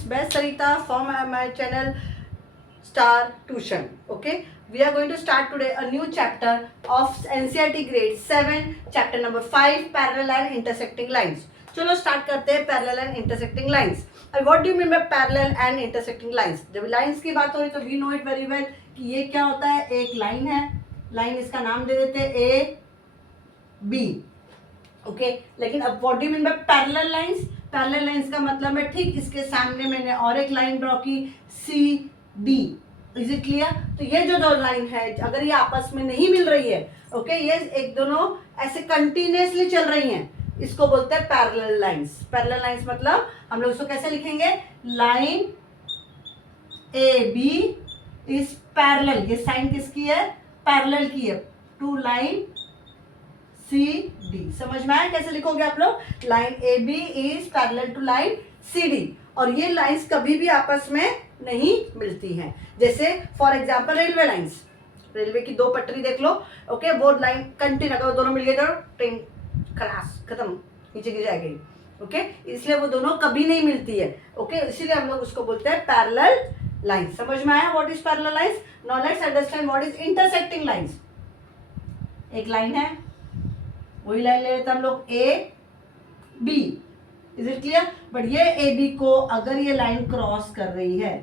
students, best Sarita from my channel Star Tuition. Okay, we are going to start today a new chapter of NCERT grade 7, chapter number 5, parallel and intersecting lines. चलो start करते हैं parallel and intersecting lines. अब what do you mean by parallel and intersecting lines? जब lines की बात हो रही तो we know it very well कि ये क्या होता है. एक लाइन है, लाइन इसका नाम दे देते हैं ए बी. ओके, लेकिन अब what do you mean by parallel lines? Parallel lines का मतलब है ठीक इसके सामने मैंने और एक लाइन ड्रॉ की C D. Is it clear? तो ये जो दो लाइन है अगर ये आपस में नहीं मिल रही है, ओके, ये एक दोनों ऐसे कंटिन्यूअसली चल रही हैं, इसको बोलते हैं पैरेलल लाइंस. पैरेलल लाइंस मतलब हम लोग इसको कैसे लिखेंगे? Line A B is parallel. ये साइन किसकी है? पैरेलल की है टू लाइन सी डी. समझ में आया कैसे लिखोगे आप लोग? Line A B is parallel to line C D. और ये लाइंस कभी भी आपस में नहीं मिलती हैं. जैसे for example railway lines, railway की दो पटरी देख लो. ओके, वो लाइन कंटिन्यू अगर दोनों मिल गए तो ट्रेन खलास खत्म, नीचे गिर जाएगी. ओके, इसलिए वो दोनों कभी नहीं मिलती है. ओके, इसीलिए हम लोग उसको बोलते हैं पैरेलल लाइंस. समझ में आया what is parallel lines? Now let's understand what is intersecting lines. एक लाइन है, वही लाइन ले लेते हम लोग A B. Is it clear? But ये ए बी को अगर ये लाइन क्रॉस कर रही है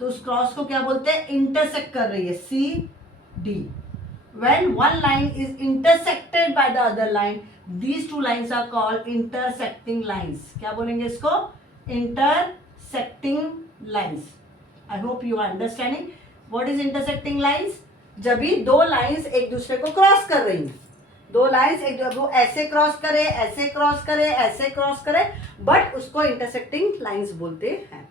तो उस क्रॉस को क्या बोलते हैं? इंटरसेक्ट कर रही है, C D. When one line is intersected by the other line, these two lines are called intersecting lines. क्या बोलेंगे इसको? Intersecting lines. I hope you are understanding. What is intersecting lines? जब भी दो लाइंस एक दूसरे को क्रॉस कर रही हैं, दो लाइंस एक वो ऐसे क्रॉस करे, ऐसे क्रॉस करे, ऐसे क्रॉस करे, बट उसको इंटरसेक्टिंग लाइंस बोलते हैं.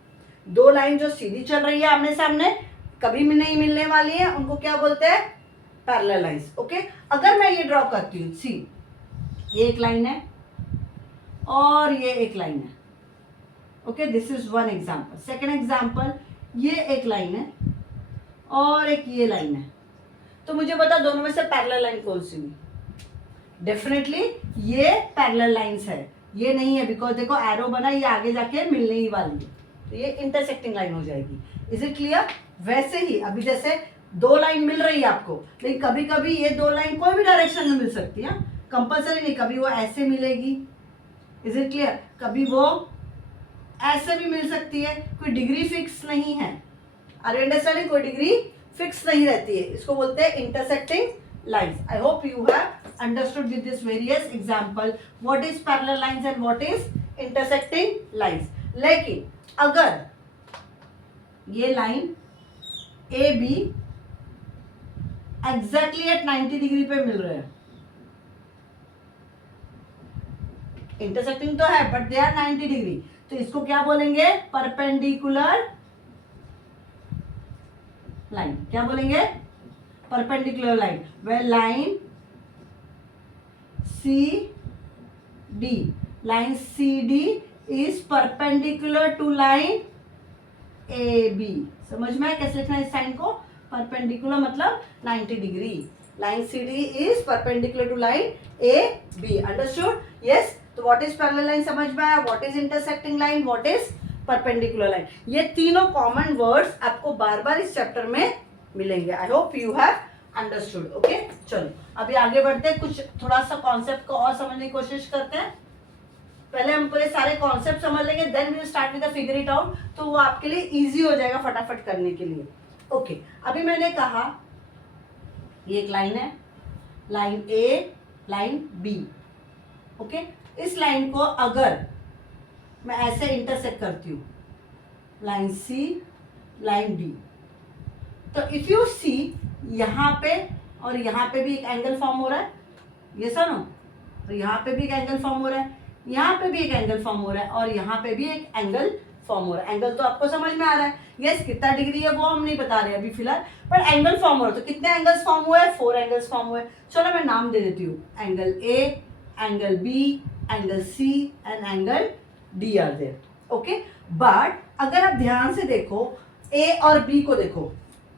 दो लाइन जो सीधी चल रही है आमने सामने, कभी भी नहीं मिलने वाली है, उनको क्या बोलते हैं? Parallel lines. ओके, अगर मैं ये ड्रॉ करती हूँ, सी ये एक लाइन है और ये एक लाइन है. Okay, this is one example. Second example, ये एक लाइन है और एक ये लाइन है. तो मुझे बता दोनों में से पैरेलल लाइन कौन सी हुई? डेफिनेटली ये पैरेलल लाइंस है, ये नहीं है, बिकॉज देखो एरो बना, ये आगे जाके मिलने ही वाली है, तो ये इंटरसेक्टिंग लाइन हो जाएगी. Is it clear? वैसे ही अभी जैसे दो लाइन मिल रही है आपको, लेकिन कभी कभी ये दो लाइन कोई भी डायरेक्शन में मिल सकती है, कंपल्सरी नहीं. कभी वो ऐसे मिलेगी, इज इट क्लियर? कभी वो ऐसे भी मिल सकती है, कोई डिग्री फिक्स नहीं है. Are you understanding? कोई डिग्री फिक्स नहीं रहती है. इसको बोलते हैं intersecting lines. I hope you have understood with this various example what is parallel lines and what is intersecting lines. लेकिन अगर ये line A B exactly at 90 degree पे मिल रहे हैं, इंटरसेक्टिंग तो है बट दे आर 90 डिग्री, तो इसको क्या बोलेंगे? Perpendicular line. क्या बोलेंगे? Perpendicular line. Where line C D is perpendicular to line A B. समझ में आया कैसे लिखना है इस साइन को? परपेंडिकुलर मतलब 90 degree. Line C D is perpendicular to line A B. Understood? Yes. तो व्हाट इज पैरेलल लाइन समझ में आया? What is intersecting line? What is perpendicular line? ये तीनों कॉमन वर्ड्स आपको बार बार इस चैप्टर में मिलेंगे. आई hope you have understood. Okay, चलो अभी आगे बढ़ते हैं, कुछ थोड़ा सा कॉन्सेप्ट को और समझने की कोशिश करते हैं. पहले हम पूरे सारे कॉन्सेप्ट समझ लेंगे, then we will start with the figure it out, तो वो आपके लिए इजी हो जाएगा फटाफट करने के लिए. ओके, अभी मैंने कहा ये एक लाइन है, लाइन ए, लाइन बी. ओके, इस लाइन को अगर मैं ऐसे इंटरसेक्ट करती हूँ, लाइन सी, लाइन डी, तो इफ यू सी यहाँ पे और यहाँ पे भी एक एंगल फॉर्म हो रहा है, ये सुनो, तो यहाँ पे भी एक एंगल फॉर्म हो रहा है, यहाँ पे भी एक एंगल फॉर्म हो रहा है और यहाँ पे भी एक एंगल फॉर्म हो रहा है. एंगल तो आपको समझ में आ रहा है. यस, कितना डिग्री है वो हम नहीं बता रहे अभी फिलहाल, पर एंगल फॉर्म हो रहा है. तो कितने एंगल्स फॉर्म हुए हैं? 4 एंगल्स फॉर्म हुए. चलो मैं नाम दे देती हूँ. Angle A, angle B, angle C and angle D are there. Okay, but अगर आप ध्यान से देखो, ए और बी को देखो,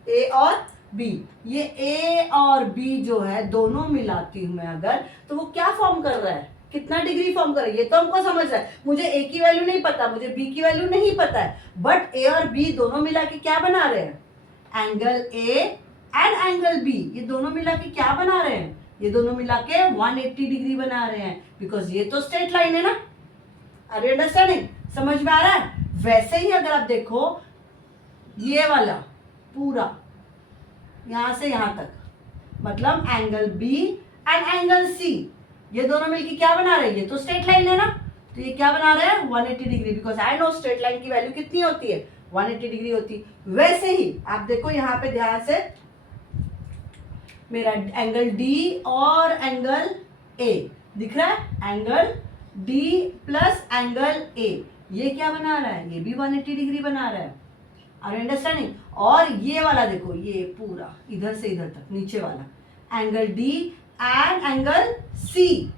ए और बी, ये ए और बी जो है दोनों मिलाती हूं मैं अगर, तो वो क्या फॉर्म कर रहा है? कितना डिग्री फॉर्म करे ये तो हमको समझ रहा है। मुझे ए की वैल्यू नहीं पता, मुझे बी की वैल्यू नहीं पता है, बट ए और बी दोनों मिला के क्या बना रहे हैं, angle A and angle B, ये दोनों मिला के क्या बना रहे हैं, ये दोनों मिला के 180 डिग्री बना रहे हैं, बिकॉज ये तो स्ट्रेट लाइन है ना। Are you understanding? समझ में आ रहा है? वैसे ही अगर आप देखो ये वाला पूरा यहां से यहां तक, मतलब angle B and angle C, ये दोनों मिलके क्या बना रहे हैं, ये तो स्ट्रेट लाइन है ना, तो ये क्या बना रहे हैं 180 degree, because I know straight line की वैल्यू कितनी होती है 180 डिग्री होती। वैसे ही आप देखो यहाँ पे ध्यान से, मेरा एंगल डी और एंगल ए दिख रहा है, angle D plus angle A, ये क्या बना रहा है, ये भी 180 डिग्री बना रहा है। Are you understanding? और ये वाला देखो, ये पूरा इधर से इधर तक नीचे वाला angle D and angle C,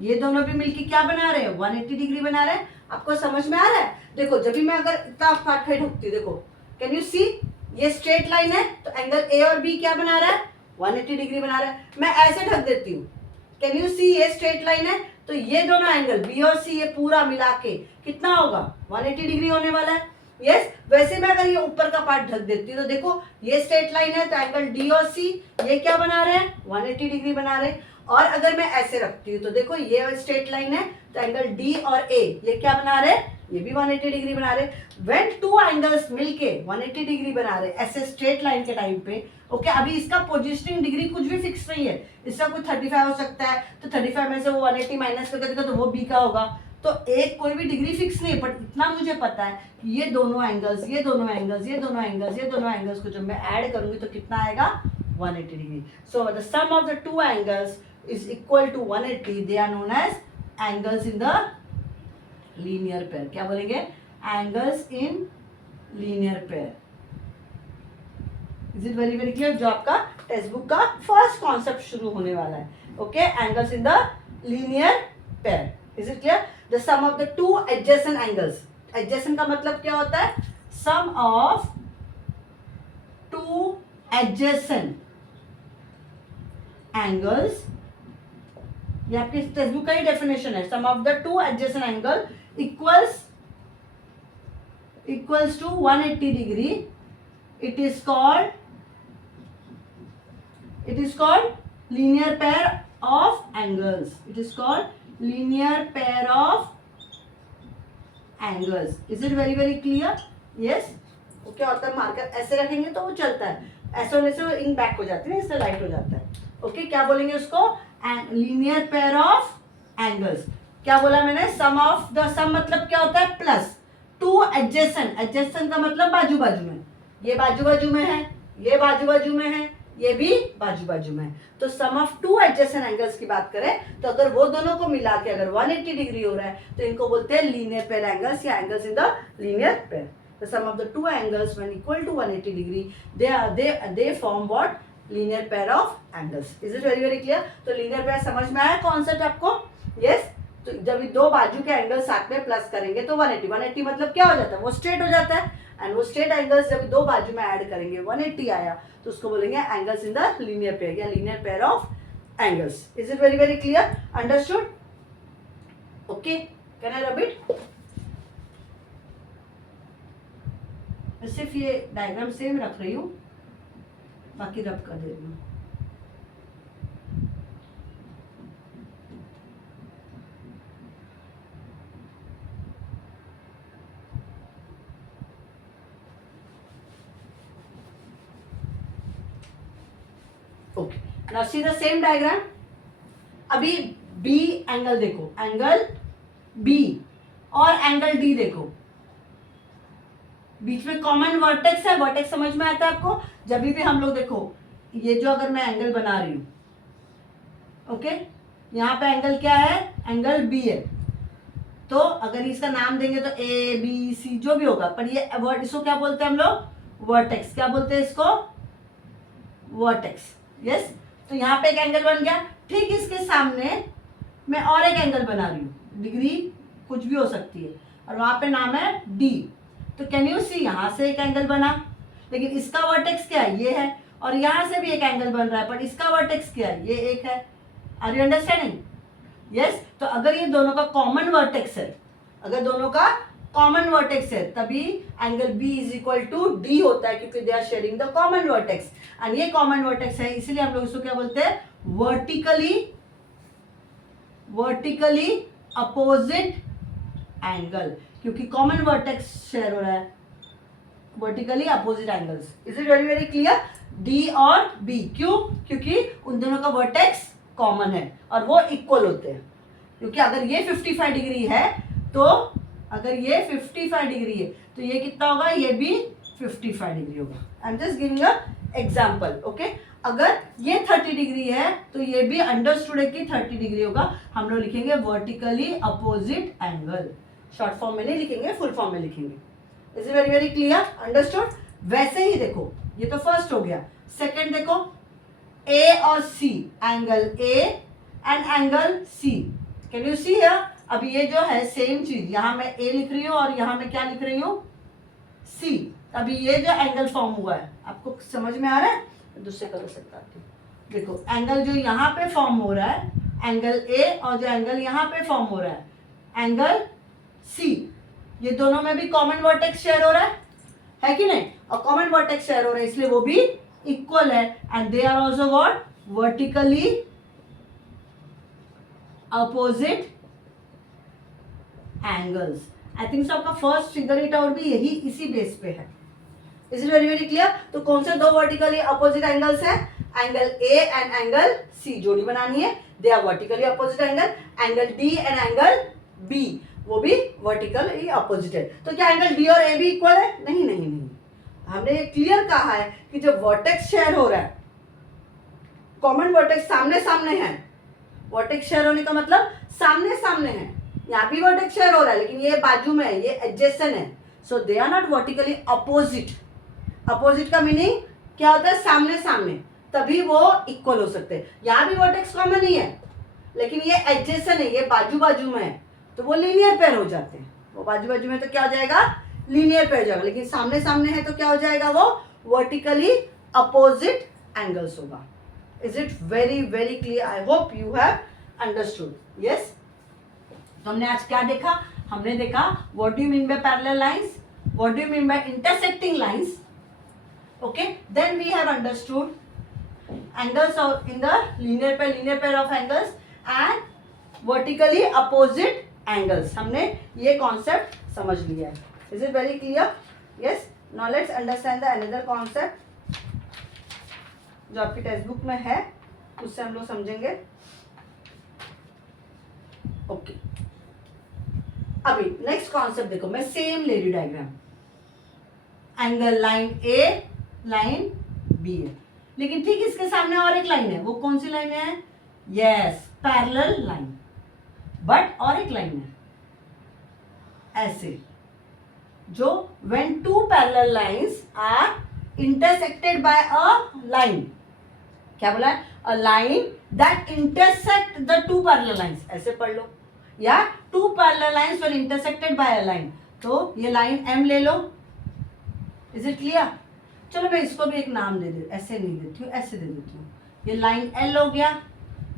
ये दोनों भी मिलके क्या बना रहे हैं 180 डिग्री बना रहे हैं। आपको समझ में आ रहा है? देखो जब भी मैं अगर इतना पार्ट ढूंढती, देखो कैन यू सी, ये स्ट्रेट लाइन है तो एंगल ए और बी क्या बना रहा है 180 डिग्री बना रहा है। मैं ऐसे ढक देती हूँ, कैन यू सी, ये स्ट्रेट लाइन है तो ये दोनों एंगल बी और सी ये पूरा मिला के कितना होगा 180 डिग्री होने वाला है। यस वैसे मैं अगर ये ऊपर का पार्ट ढक देती हूँ तो देखो ये स्ट्रेट लाइन है तो एंगल डी और सी ये क्या बना रहे हैं 180 डिग्री बना रहे हैं। और अगर मैं ऐसे रखती हूँ तो देखो ये स्ट्रेट लाइन है तो एंगल डी और ए ये क्या बना रहे हैं, ये भी 180 डिग्री बना रहे हैं। व्हेन टू एंगल्स मिलके 180 डिग्री बना रहे ऐसे स्ट्रेट लाइन के टाइम पे, ओके अभी इसका पोजिशनिंग डिग्री कुछ भी फिक्स नहीं है, इसका कुछ 35 हो सकता है तो 35 में से वो 180 माइनस करके देखो तो वो बी का होगा, तो एक कोई भी डिग्री फिक्स नहीं है। बट इतना मुझे पता है कि ये दोनों एंगल्स, ये दोनों एंगल्स, ये दोनों एंगल्स, ये दोनों एंगल्स को जब मैं ऐड करूंगी तो कितना आएगा 180 degree. So the sum of the two angles is equal to 180, they are known as angles in the linear pair। क्या बोलेंगे, angles in linear pair। Is it very very clear? जो आपका टेक्स्ट बुक का first concept शुरू होने वाला है, okay angles in the linear pair। Is it clear? The sum of the two adjacent angles, adjacent का मतलब क्या होता है, sum of two adjacent angles, ये आपकी टेक्स्ट बुक का ही डेफिनेशन है, sum of the two adjacent angle equals to 180 degree, it is called linear pair of angles, it is called linear pair of angles. Is it very very clear? Yes. वो क्या होता है, marker ऐसे रखेंगे तो वो चलता है, ऐसे होने से वो इंक बैक हो जाती है, इससे लाइट हो जाता है। ओके क्या बोलेंगे उसको, लीनियर पेयर ऑफ एंगल्स। क्या बोला मैंने, सम ऑफ द, सम मतलब क्या होता है प्लस, टू एडजेसेंट, एडजेसेंट का मतलब बाजू बाजू में, ये बाजू बाजू में है, ये बाजू बाजू में है, ये भी बाजू बाजू में है, तो सम ऑफ टू एडजेसेंट एंगल्स की बात करें तो अगर वो दोनों को मिला के अगर 180 डिग्री हो रहा है तो इनको बोलते हैं लीनियर पेयर एंगल्स या angles in the linear pair. The sum of the two angles when equal to 180 degree, they form what, linear pair of angles। Is it very very clear? तो linear pair समझ में आया concept आपको? Yes। तो जब दो बाजू के एंगल साथ में प्लस करेंगे तो 180 मतलब क्या हो जाता है, वो स्ट्रेट हो जाता है, एंड वो स्ट्रेट एंगल्स जब दो बाजू में ऐड करेंगे 180 आया तो उसको बोलेंगे angles in the linear pair या linear pair of angles. Is it very very clear? Understood? Okay can I rub it? मैं सिर्फ ये डायग्राम सेम रख रही हूँ, बाकी रब कर दे रही हूँ। Okay now see the same diagram. अभी बी एंगल देखो, एंगल बी और एंगल डी देखो, बीच में कॉमन वर्टेक्स है, वर्टेक्स समझ में आता है आपको? जब भी हम लोग देखो ये जो अगर मैं एंगल बना रही हूँ, ओके यहाँ पे एंगल क्या है, एंगल बी है, तो अगर इसका नाम देंगे तो ए बी सी जो भी होगा, पर ये वर्ड इसको क्या बोलते हैं हम लोग, वर्टेक्स। क्या बोलते हैं इसको, वर्टेक्स। यस तो यहाँ पे एक एंगल बन गया, ठीक इसके सामने मैं और एक एंगल बना रही हूँ, डिग्री कुछ भी हो सकती है, और वहां पे नाम है डी, तो कैन यू सी यहाँ से एक एंगल बना, लेकिन इसका वर्टेक्स क्या है, ये है, और यहाँ से भी एक एंगल बन रहा है पर इसका वर्टेक्स क्या है, ये एक है। Are you understanding? यस, तो अगर ये दोनों का कॉमन वर्टेक्स है, अगर दोनों का कॉमन वर्टेक्स है तभी angle B is equal to D होता है, क्योंकि they are sharing the common vertex and ये कॉमन वर्टेक्स है, इसलिए हम लोग इसको क्या बोलते हैं, वर्टिकली अपोजिट एंगल, क्योंकि कॉमन वर्टेक्स शेयर हो रहा है, vertically opposite angles. Is it very very clear? D और बी, क्यों? क्योंकि उन दोनों का वर्टेक्स कॉमन है और वो इक्वल होते हैं, क्योंकि अगर ये 55 डिग्री है तो अगर ये 55 डिग्री है तो ये कितना होगा, ये भी 55 डिग्री होगा। I am just giving a example, okay. अगर ये 30 डिग्री है तो ये भी अंडरस्टूड है कि 30 डिग्री होगा। हम लोग लिखेंगे vertically opposite angle, short form में नहीं लिखेंगे, फुल फॉर्म में लिखेंगे। Is it very very clear? Understood? वैसे ही देखो, ये तो फर्स्ट हो गया, सेकंड देखो, ए और C, angle A and angle C, can you see here? अब ये जो है सेम चीज, यहां मैं ए लिख रही हूँ और यहां मैं क्या लिख रही हूँ, सी। अभी ये जो एंगल फॉर्म हुआ है, आपको समझ में आ रहा है? दूसरे कलर से बताती हूँ। देखो एंगल जो यहाँ पे फॉर्म हो रहा है, एंगल ए, और जो एंगल यहाँ पे फॉर्म हो रहा है, एंगल सी, ये दोनों में भी कॉमन वर्टेक्स शेयर हो रहा है कि नहीं? और कॉमन वर्टेक्स शेयर हो रहा है इसलिए वो भी इक्वल है, and they are also what, vertically opposite angles. I think so आपका फर्स्ट फिगर इट आउट भी यही इसी बेस पे है। Is it very very clear? तो कौन से दो वर्टिकली अपोजिट एंगल्स हैं? Angle A and angle C, जोड़ी बनानी है, they are vertically opposite angle. Angle D and angle B, वो भी वर्टिकली अपोजिट है। तो क्या एंगल डी और ए भी इक्वल है? नहीं नहीं नहीं, हमने ये क्लियर कहा है कि जब वर्टेक्स शेयर हो रहा है, कॉमन वर्टेक्स सामने सामने है, वर्टेक्स शेयर होने का मतलब सामने सामने है, यहाँ भी वर्टेक्स शेयर हो रहा है लेकिन ये बाजू में है, ये एडजेसेंट है, so they are not vertically opposite. Opposite का मीनिंग क्या होता है? सामने सामने, तभी वो इक्वल हो सकते हैं। यहाँ भी वर्टेक्स कॉमन ही है लेकिन ये एडजेसेंट है, ये बाजू बाजू में है, तो वो लीनियर पेयर हो जाते हैं। वो बाजू बाजू में तो क्या हो जाएगा, लीनियर पेयर हो जाएगा, लेकिन सामने सामने है तो क्या हो जाएगा, वो वर्टिकली अपोजिट एंगल्स होगा। Is it very very clear? I hope you have understood. Yes, तो हमने आज क्या देखा? हमने देखा what do you mean by parallel lines, what do you mean bye intersecting lines, okay, then we have understood angles of in the linear pair of angles and vertically opposite angles। हमने ये concept समझ लिया है। Is it very clear? Yes, now let's understand the another concept जो आपकी text book में है, उससे हम लोग समझेंगे। ओके, अभी नेक्स्ट कॉन्सेप्ट देखो, मैं सेम ले रही डायग्राम, एंगल लाइन ए लाइन बी है, लेकिन ठीक इसके सामने और एक लाइन है, वो कौन सी लाइन है? यस, पैरेलल लाइन, बट और एक लाइन है ऐसे, जो when two parallel lines are intersected by a line, क्या बोला है? A line that intersect the two parallel lines, ऐसे पढ़ लो, या two parallel lines were intersected by a line, तो ये लाइन एम ले लो। Is it clear? चलो मैं इसको भी एक नाम दे देती, ऐसे नहीं देती हूँ, ऐसे दे देती हूँ, ये लाइन एल हो गया,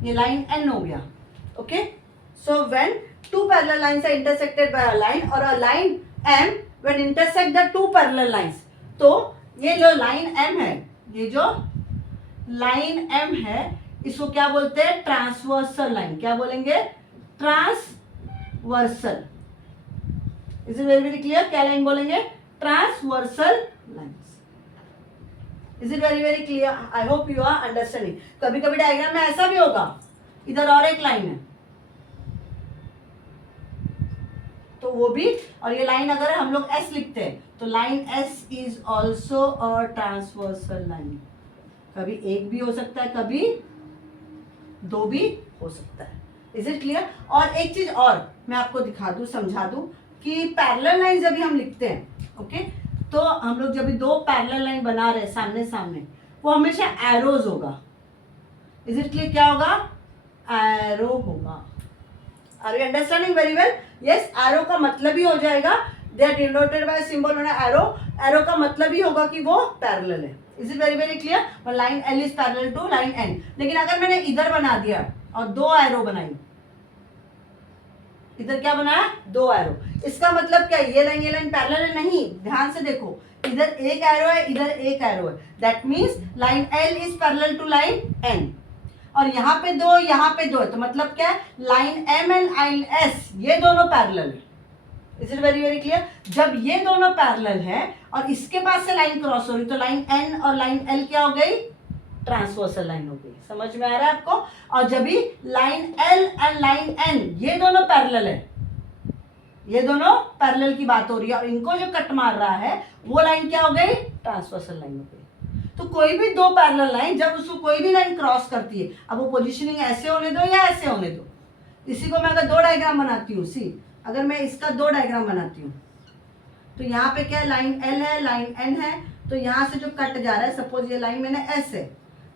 ये लाइन एन हो गया। Okay, so when two parallel lines are intersected by a line और a line M when intersect the two parallel lines, तो ये जो लाइन एम है, ये जो लाइन एम है, इसको क्या बोलते हैं? Transversal line. क्या बोलेंगे? Transversal. Is it very very clear? क्या लाइन बोलेंगे? Transversal lines. Is it very very clear? I hope you are understanding. कभी कभी डायग्राम में ऐसा भी होगा, इधर और एक लाइन है, तो वो भी, और ये लाइन अगर हम लोग एस लिखते हैं तो line S is also a transversal line. कभी एक भी हो सकता है, कभी दो भी हो सकता है। Is it clear? और एक चीज और मैं आपको दिखा दूं, समझा दूं कि पैरेलल लाइन जब भी हम लिखते हैं, ओके, तो हम लोग जब भी दो पैरेलल लाइन बना रहे हैं सामने सामने, वो हमेशा एरोज होगा। Is it clear? क्या होगा? एरो होगा। Are you understanding very well? Yes, arrow का मतलब ही हो जाएगा, they are denoted by symbol on arrow. Arrow का मतलब ही होगा कि वो पैरेलल है। Is it very very clear? Line L is parallel to line N. लेकिन अगर मैंने इधर बना दिया और दो एरो बनाई, इधर क्या बनाया, 2 एरो। इसका मतलब क्या है, ये लाइन पैरेलल है नहीं, ध्यान से देखो, इधर एक एरो है, इधर एक एरो है, that means line L is parallel to line N, और यहाँ पे 2, यहाँ पे 2 है, तो मतलब क्या है, line M and line S ये दोनों पैरेलल है। Is it very very clear? जब ये दोनों पैरेलल है और इसके पास से लाइन क्रॉस हो रही, तो लाइन N और लाइन L क्या हो गई, ट्रांसवर्सल लाइन हो गई। समझ में आ रहा है आपको? और जब भी line L and line N ये दोनों पैरेलल है, ये दोनों पैरेलल की बात हो रही है, और इनको जो कट मार रहा है वो लाइन क्या हो गई, ट्रांसवर्सल लाइन हो गई। तो कोई भी 2 पैरेलल लाइन जब उसको कोई भी लाइन क्रॉस करती है, अब वो पोजीशनिंग ऐसे होने दो या ऐसे होने दो, इसी को मैं अगर 2 डायग्राम बनाती हूँ, सी अगर मैं इसका 2 डायग्राम बनाती हूँ, तो यहाँ पे क्या लाइन L है, लाइन N है, तो यहाँ से जो कट जा रहा है, सपोज ये लाइन मैंने S है,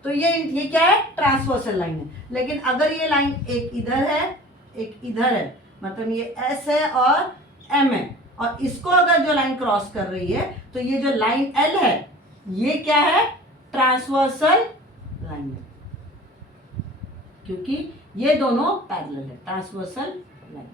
तो ये क्या है, ट्रांसवर्सल लाइन है। लेकिन अगर ये लाइन एक इधर है, एक इधर है, मतलब ये S है और M है, और इसको अगर जो लाइन क्रॉस कर रही है, तो ये जो लाइन L है ये क्या है, ट्रांसवर्सल लाइन है, क्योंकि ये दोनों पैरेलल है, transversal line.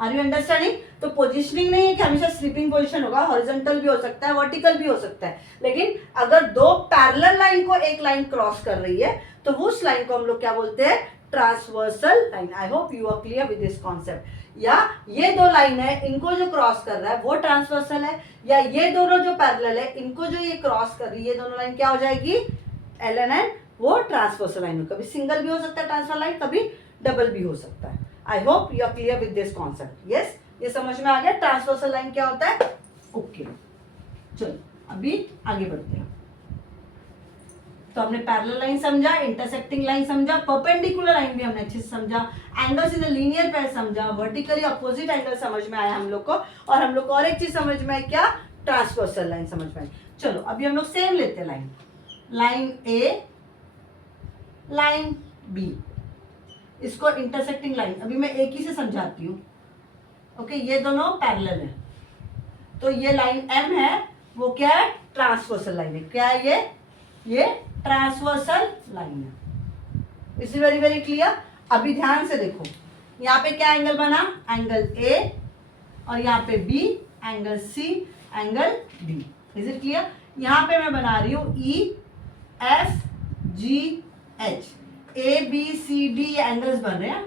Are you understanding? तो पोजीशनिंग नहीं है कि हमेशा स्लीपिंग पोजीशन होगा, हॉरिजॉन्टल भी हो सकता है, वर्टिकल भी हो सकता है, लेकिन अगर 2 पैरेलल लाइन को एक लाइन क्रॉस कर रही है, तो उस लाइन को हम लोग क्या बोलते हैं, transversal line. I hope you are clear with this concept. या ये 2 लाइन है, इनको जो क्रॉस कर रहा है वो ट्रांसवर्सल है, या ये दोनों जो पैरेलल है इनको जो ये क्रॉस कर रही है, ये दोनों लाइन क्या हो जाएगी, L एंड N, वो ट्रांसवर्सल लाइन। कभी सिंगल भी हो सकता है ट्रांसवर्सल लाइन, कभी डबल भी हो सकता है। I hope you are clear with this concept. Yes, ये समझ में आ गया ट्रांसवर्सल लाइन क्या होता है। ओके, चलो अभी आगे बढ़ते हैं। तो हमने पैरेलल लाइन समझा, इंटरसेक्टिंग लाइन समझा, परपेंडिकुलर लाइन भी हमने अच्छे से समझा, एंगल्स इन लीनियर पेयर समझा, वर्टिकली अपोजिट एंगल समझ में आया हम लोग को, और हम लोग को और एक चीज समझ में आई, क्या, ट्रांसवर्सल लाइन समझ में आई। चलो अभी हम लोग सेम लेते हैं लाइन, लाइन ए, लाइन बी, इसको इंटरसेक्टिंग लाइन अभी मैं एक ही से समझाती हूँ। ओके, ये दोनों पैरेलल है, तो ये लाइन M है, वो क्या है, ट्रांसवर्सल लाइन है। क्या है ये ट्रांसवर्सल लाइन है। Is very very clear? अभी ध्यान से देखो, यहाँ पे क्या एंगल बना, एंगल A, और यहाँ पे B, angle C, angle D। Is it clear? यहाँ पे मैं बना रही हूँ E F G H, A B C D angles बन रहे हैं।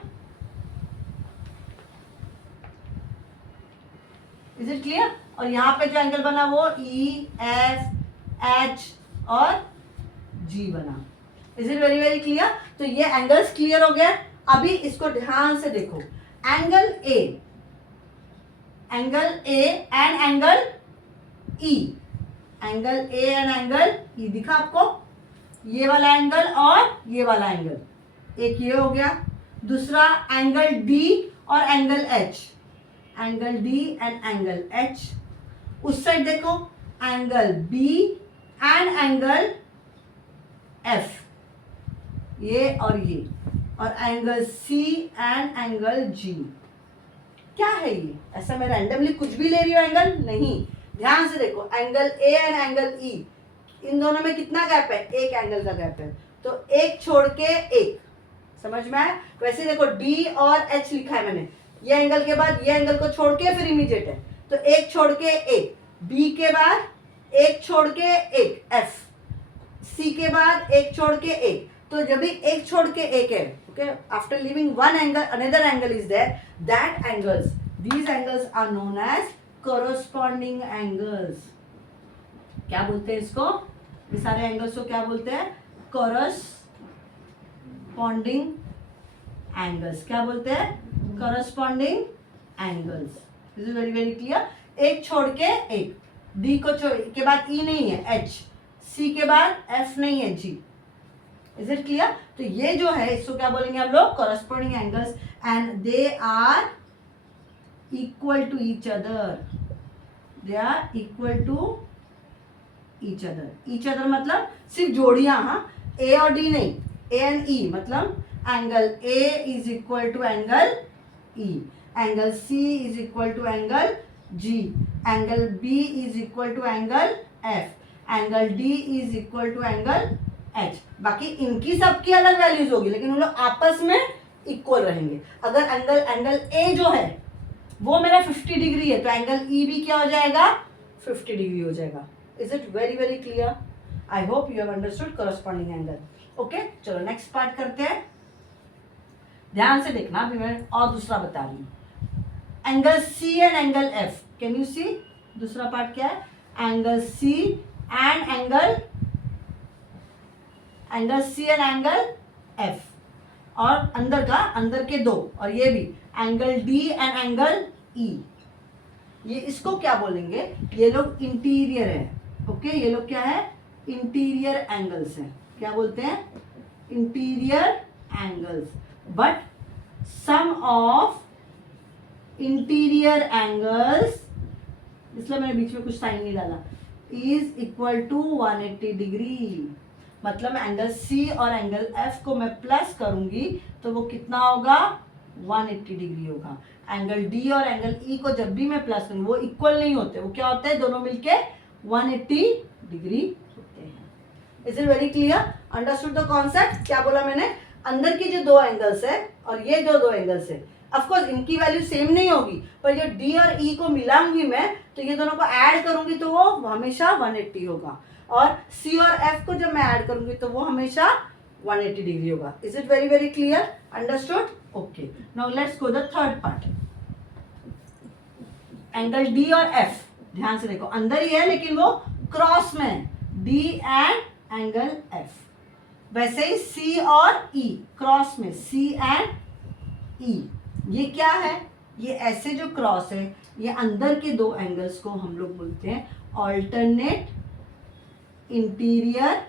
Is it clear? और यहाँ पे जो एंगल बना वो E F H और G बना। Is it very very clear? तो ये एंगल्स क्लियर हो गया। अभी इसको ध्यान से देखो, angle A and angle E, angle A and angle E दिखा आपको, ये वाला एंगल और ये वाला एंगल, एक ये हो गया, दूसरा एंगल D और angle H, angle D and angle H। उस साइड देखो, angle B and angle F, ये और ये, और angle C and angle G। क्या है ये? ऐसा मैं रैंडमली कुछ भी ले रही हूँ एंगल नहीं, ध्यान से देखो, angle A and angle E, इन दोनों में कितना गैप है, एक एंगल का गैप है, तो एक छोड़ के एक। समझ में आया? वैसे देखो D और H लिखा है मैंने, ये एंगल के बाद ये एंगल को छोड़ के फिर इमीडिएट है, तो एक छोड़ के एक, B के बाद एक छोड़ के एक F, C के बाद एक छोड़ के एक। तो जब भी एक छोड़ के एक है, okay, after living one angle another angle is there, that angles, these angles are known as corresponding angles. क्या बोलते हैं इसको? ये सारे एंगल्स को क्या बोलते हैं? Corresponding angles. क्या बोलते हैं? Corresponding angles. This is very very clear. एक छोड़ के एक, D को छोड़ के बाद E नहीं है, H, C के बाद F नहीं है, G। Is it clear? तो ये जो है इसको क्या बोलेंगे हम लोग? Corresponding angles, and they are equal to each other, they are equal to each other. Each other मतलब सिर्फ जोड़ियां, हाँ, A और D नहीं, A एंड E, मतलब angle A is equal to angle E, angle C is equal to angle G, angle B is equal to angle F, angle D is equal to angle H। बाकी इनकी सबकी अलग values होगी, लेकिन उन लोग आपस में इक्वल रहेंगे। अगर एंगल ए जो है वो मेरा 50 डिग्री है तो एंगल ई भी क्या हो जाएगा, 50 डिग्री हो जाएगा। Is it very very clear? I hope you have understood corresponding angle. Okay, चलो नेक्स्ट पार्ट करते हैं। ध्यान से देखना, अभी मैं और दूसरा बता रही हूँ। Angle C and angle F, can you see? दूसरा पार्ट क्या है? Angle C and angle C and angle F, और अंदर के दो, और ये भी angle D and angle E. ये इसको क्या बोलेंगे? ये लोग इंटीरियर है। ओके, ये लोग क्या है? इंटीरियर एंगल्स हैं। क्या बोलते हैं? Interior angles. But sum of interior angles, इसलिए मैंने बीच में कुछ साइन नहीं डाला, इज इक्वल टू 180 डिग्री। मतलब एंगल सी और एंगल एफ को मैं प्लस करूंगी तो वो कितना होगा? 180 डिग्री होगा। एंगल डी और एंगल ई को जब भी मैं प्लस करूंगी वो इक्वल नहीं होते, वो क्या होते हैं? दोनों मिलके 180 डिग्री होते हैं। Is it very clear? Understood the concept? क्या बोला मैंने? अंदर की जो दो एंगल्स है और ये जो दो एंगल्स है, ऑफकोर्स इनकी वैल्यू सेम नहीं होगी, पर जो डी और ई को मिलाऊंगी मैं तो ये दोनों को ऐड करूंगी तो वो हमेशा 180 होगा, और सी और एफ को जब मैं ऐड करूंगी तो वो हमेशा 180 डिग्री होगा। Is it very very clear? Understood? Okay, now let's go the third part. Angle D और एफ, ध्यान से देखो, अंदर ही है लेकिन वो क्रॉस में है, डी एंड एंगल एफ। वैसे ही सी और ई क्रॉस में, सी एंड ई। ये क्या है? ये ऐसे जो क्रॉस है, ये अंदर के दो एंगल्स को हम लोग बोलते हैं ऑल्टरनेट इंटीरियर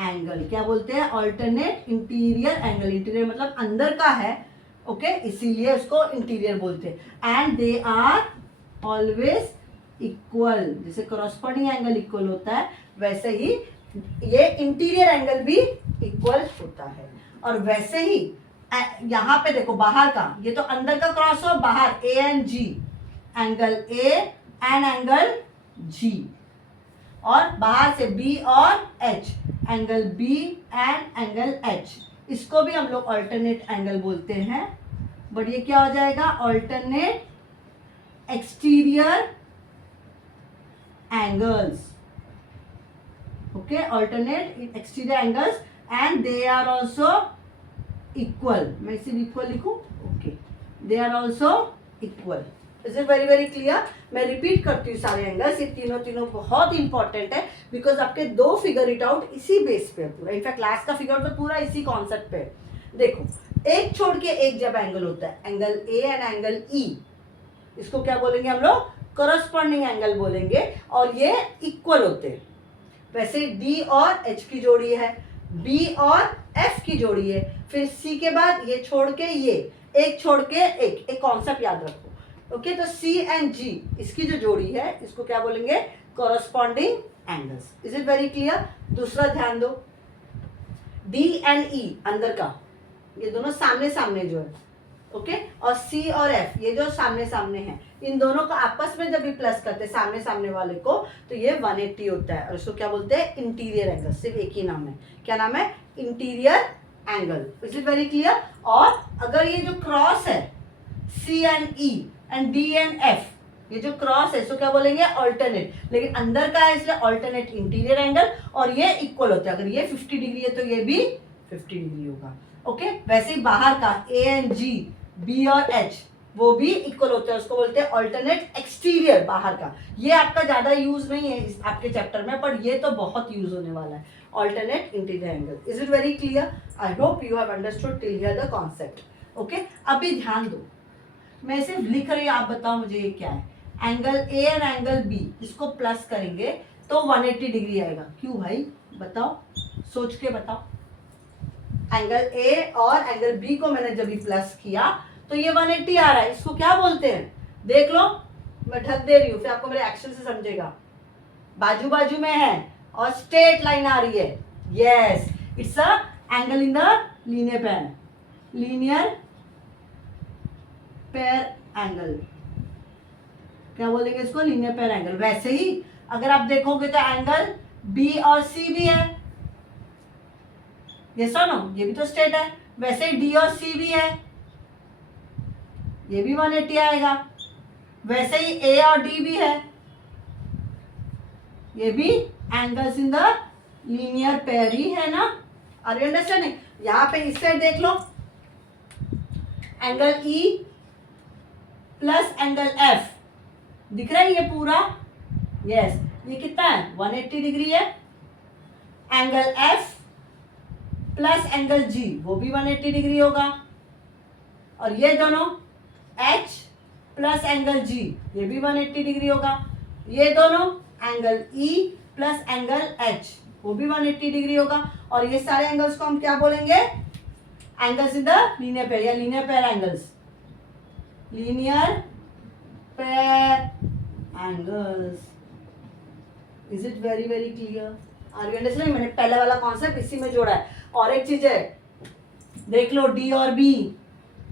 एंगल। क्या बोलते हैं? Alternate interior angle. इंटीरियर मतलब अंदर का है, ओके, इसीलिए उसको इंटीरियर बोलते हैं। And they are always equal. जैसे करस्पॉन्डिंग एंगल इक्वल होता है वैसे ही ये इंटीरियर एंगल भी इक्वल होता है। और वैसे ही यहां पे देखो, बाहर का, ये तो अंदर का क्रॉस हो, बाहर A and G, angle A and angle G, और बाहर से बी और H, angle B and angle H. इसको भी हम लोग ऑल्टरनेट एंगल बोलते हैं, बट ये क्या हो जाएगा? Alternate exterior angles. Okay, alternate exterior angles, and they are also equal. मैं सिर्फ इक्वल लिखूं? Okay, they are also equal. Is it very very clear? मैं रिपीट करती हूँ सारे एंगल्स, ये तीनों बहुत इंपॉर्टेंट है, बिकॉज आपके दो फिगर इट आउट इसी बेस पे है पूरा। इनफैक्ट लास्ट का फिगर तो पूरा इसी कॉन्सेप्ट पे है। देखो, एक छोड़ के एक जब एंगल होता है, एंगल ए एंड एंगल ई, इसको क्या बोलेंगे हम लोग? करस्पॉन्डिंग एंगल बोलेंगे, और ये इक्वल होते हैं। वैसे डी और एच की जोड़ी है, बी और एफ की जोड़ी है, फिर सी के बाद ये छोड़ के ये, एक छोड़ के एक कॉन्सेप्ट याद रखो। ओके, तो सी एंड जी इसकी जो जोड़ी है इसको क्या बोलेंगे? Corresponding angles. Is it very clear? दूसरा ध्यान दो, डी एंड ई अंदर का, ये दोनों सामने सामने जो है, ओके, और सी और एफ ये जो सामने सामने हैं, इन दोनों को आपस में जब भी प्लस करते हैं सामने सामने वाले को तो ये 180 होता है, और इसको क्या बोलते हैं? Interior angle. सिर्फ एक ही नाम है, क्या नाम है? Interior angle. Is it very clear? और अगर ये जो क्रॉस है C and E and D and F, ये जो क्रॉस है इसको क्या बोलेंगे? ऑल्टरनेट, लेकिन अंदर का है इसलिए ऑल्टरनेट इंटीरियर एंगल, और ये इक्वल होता है। अगर ये 50 डिग्री है तो ये भी 50 डिग्री होगा। ओके, वैसे ही बाहर का ए एंड जी, बी और एच वो भी इक्वल होते हैं, उसको बोलते हैं ऑल्टरनेट एक्सटीरियर, बाहर का। ये आपका ज्यादा यूज नहीं है इस आपके चैप्टर में, पर ये तो बहुत यूज होने वाला है, alternate interior angle. Is it very clear? I hope you have understood till here the concept. Okay, अभी ध्यान दो, मैं सिर्फ लिख रही हूँ, आप बताओ मुझे ये क्या है? Angle A and angle B, इसको प्लस करेंगे तो 180 डिग्री आएगा। क्यों भाई? बताओ, सोच के बताओ। एंगल ए और एंगल बी को मैंने जब भी प्लस किया तो ये 180 आ रहा है, इसको क्या बोलते हैं? देख लो, मैं ढक दे रही हूँ, फिर आपको मेरे एक्शन से समझेगा। बाजू बाजू में है और स्ट्रेट लाइन आ रही है, yes, it's a angle in the linear pair, linear pair angle. क्या बोलेंगे इसको? Linear pair angle. वैसे ही अगर आप देखोगे तो एंगल बी और सी भी है, ये सुनो, ये भी तो स्ट्रेट है, वैसे ही डी और सी भी है, ये भी 180 आएगा। वैसे ही ए और डी भी है, ये भी angles in the linear pair ही है ना। Are you understanding? यहाँ पे इस साइड देख लो, angle E plus angle F दिख रहा है ये पूरा, यस ये कितना है 180 डिग्री है। Angle F plus angle G वो भी 180 डिग्री होगा। और ये दोनों एच प्लस एंगल जी ये भी 180 डिग्री होगा। ये दोनों angle E plus angle H वो भी 180 डिग्री होगा। और ये सारे एंगल्स को हम क्या बोलेंगे? Angles in the linear pair या linear pair angles, linear pair angles. Is it very very clear? Are you understanding? मैंने पहले वाला कॉन्सेप्ट इसी में जोड़ा है। और एक चीज है, देख लो डी और बी,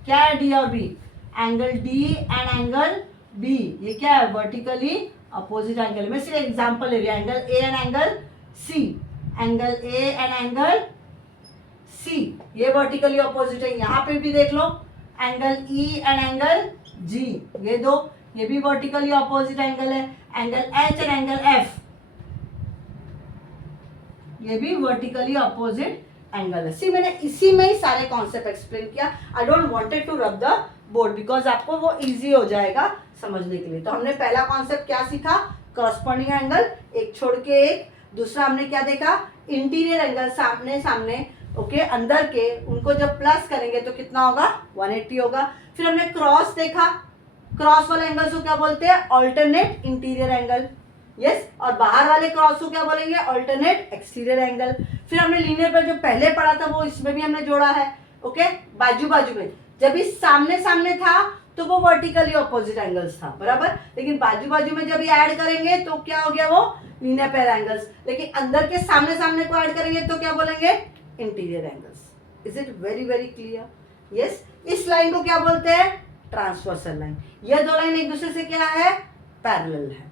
क्या है डी और B? Angle D and angle B, ये क्या है? Vertically opposite angle. मैं सिर्फ एग्जांपल ले रही हूँ, angle A and angle C, angle A and angle C ये वर्टिकली अपोजिट है। यहाँ पे भी देख लो, angle E and angle G ये दो, ये भी वर्टिकली अपोजिट एंगल है। Angle H and angle F ये भी वर्टिकली अपोजिट एंगल है। सी मैंने इसी में ही सारे कॉन्सेप्ट एक्सप्लेन किया। I don't wanted to rub the board because आपको वो इजी हो जाएगा समझने के लिए। तो हमने पहला कॉन्सेप्ट क्या सीखा? क्रॉसपॉन्डिंग एंगल, एक छोड़ के एक। दूसरा हमने क्या देखा? इंटीरियर एंगल, सामने सामने ओके अंदर के, उनको जब प्लस करेंगे तो कितना होगा? 180 होगा। फिर हमने क्रॉस देखा, क्रॉस वाले एंगल्स को क्या बोलते हैं? Alternate interior angle, yes. और बाहर वाले क्रॉस को क्या बोलेंगे? Alternate exterior angle. फिर हमने लीनियर पर जो पहले पढ़ा था वो इसमें भी हमने जोड़ा है, ओके। बाजू बाजू में, जब इस सामने सामने था तो वो वर्टिकली ऑपोजिट एंगल्स था, बराबर। लेकिन बाजू बाजू में जब ये ऐड करेंगे तो क्या हो गया? वो लीनियर पेयर एंगल्स। लेकिन अंदर के सामने सामने को ऐड करेंगे तो क्या बोलेंगे? Interior angles. Is it very very clear? Yes. इस लाइन को क्या बोलते हैं? Transversal line. ये दो लाइन एक दूसरे से क्या है? पैरेलल है।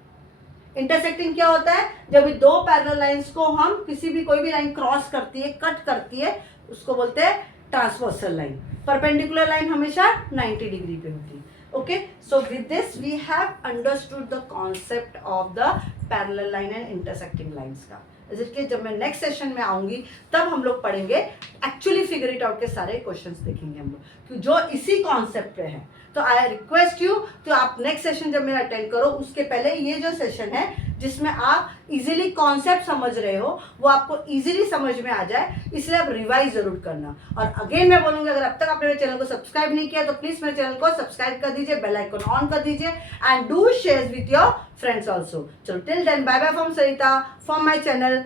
इंटरसेक्टिंग क्या होता है? जब दो पैरेलल लाइंस को हम किसी भी कोई भी लाइन क्रॉस करती है, कट करती है, उसको बोलते हैं ट्रांसवर्सल लाइन। परपेंडिकुलर लाइन हमेशा 90 डिग्री पे होती है, okay. So with this we have understood the concept of the parallel line and intersecting lines का। इसके जब मैं नेक्स्ट सेशन में आऊंगी तब हम लोग पढ़ेंगे, एक्चुअली फिगर इट आउट के सारे क्वेश्चंस देखेंगे हम लोग जो इसी कॉन्सेप्ट पे है। तो आई रिक्वेस्ट यू तो आप नेक्स्ट सेशन जब मेरा अटेंड करो उसके पहले ये जो सेशन है जिसमें आप इजीली कॉन्सेप्ट समझ रहे हो वो आपको इजीली समझ में आ जाए, इसलिए आप रिवाइज जरूर करना। और अगेन मैं बोलूँगी, अगर अब तक आपने मेरे चैनल को सब्सक्राइब नहीं किया तो प्लीज मेरे चैनल को सब्सक्राइब कर दीजिए, बेल आइकन ऑन कर दीजिए and do share with your friends also. चलो till then bye bye from Sarita from my channel